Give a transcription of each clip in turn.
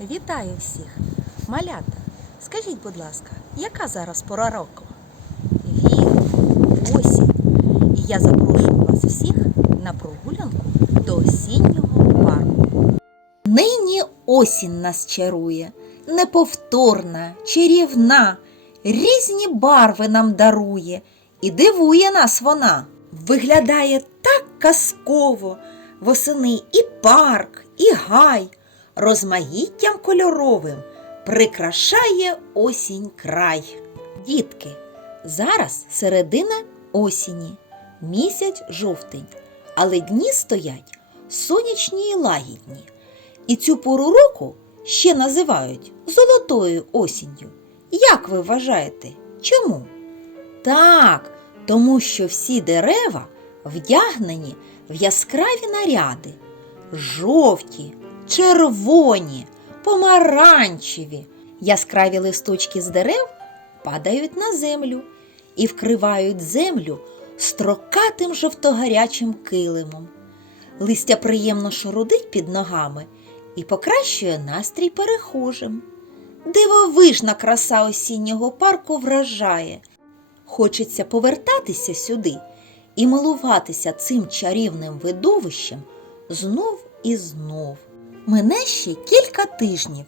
Вітаю всіх! Малята, скажіть, будь ласка, яка зараз пора року? Вірно, осінь. І я запрошую вас всіх на прогулянку до осіннього парку. Нині осінь нас чарує, неповторна, чарівна, різні барви нам дарує і дивує нас вона. Виглядає так казково, восени і парк, і гай, розмаїттям кольоровим прикрашає осінь край. Дітки, зараз середина осені, місяць жовтень, але дні стоять сонячні і лагідні. І цю пору року ще називають золотою осінню. Як ви вважаєте, чому? Так, тому що всі дерева вдягнені в яскраві наряди, жовті, червоні, помаранчеві. Яскраві листочки з дерев падають на землю і вкривають землю строкатим жовтогарячим килимом. Листя приємно шурудить під ногами і покращує настрій перехожим. Дивовижна краса осіннього парку вражає. Хочеться повертатися сюди і милуватися цим чарівним видовищем знов і знов. Мине ще кілька тижнів,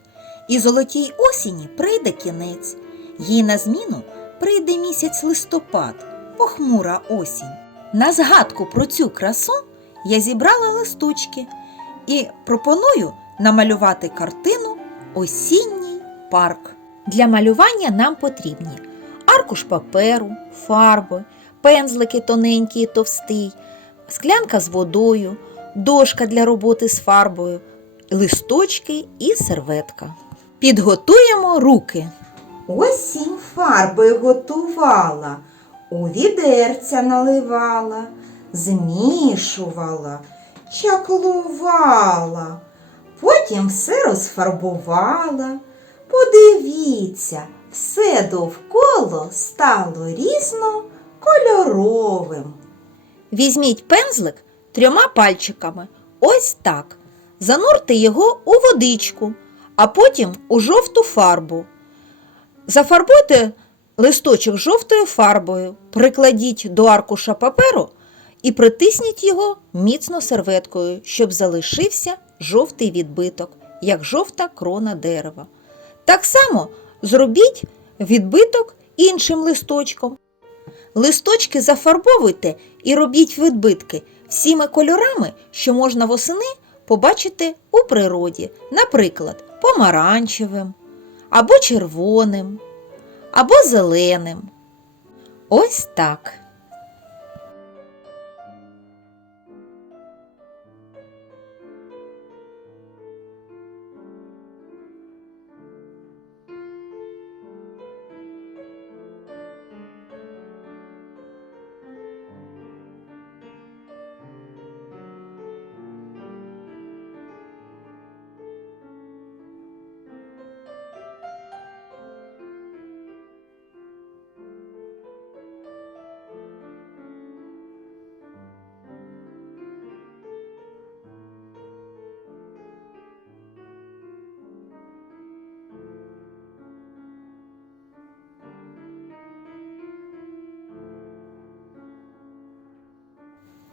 і золотій осені прийде кінець. Їй на зміну прийде місяць листопад, похмура осінь. На згадку про цю красу я зібрала листочки і пропоную намалювати картину Осінній парк. Для малювання нам потрібні аркуш паперу, фарби, пензлики тоненькі і товстий, склянка з водою, дошка для роботи з фарбою, листочки і серветка. Підготуємо руки. Осінь фарби готувала, у відерця наливала, змішувала, чаклувала, потім все розфарбувала. Подивіться, все довкола стало різнокольоровим. Візьміть пензлик трьома пальчиками, ось так. Занурте його у водичку, а потім у жовту фарбу. Зафарбуйте листочок жовтою фарбою, прикладіть до аркуша паперу і притисніть його міцно серветкою, щоб залишився жовтий відбиток, як жовта крона дерева. Так само зробіть відбиток іншим листочком. Листочки зафарбовуйте і робіть відбитки всіми кольорами, що можна восени побачити у природі, наприклад, помаранчевим, або червоним, або зеленим. Ось так.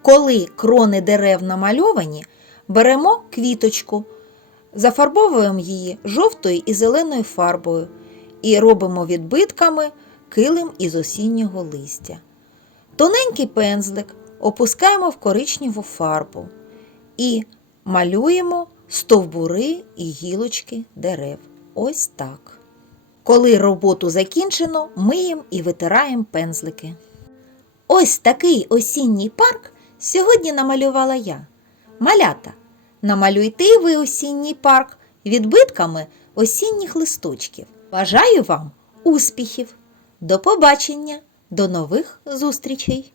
Коли крони дерев намальовані, беремо квіточку, зафарбовуємо її жовтою і зеленою фарбою і робимо відбитками килим із осіннього листя. Тоненький пензлик опускаємо в коричневу фарбу і малюємо стовбури і гілочки дерев. Ось так. Коли роботу закінчено, миємо і витираємо пензлики. Ось такий осінній парк сьогодні намалювала я. Малята, намалюйте і ви осінній парк відбитками осінніх листочків. Бажаю вам успіхів! До побачення! До нових зустрічей!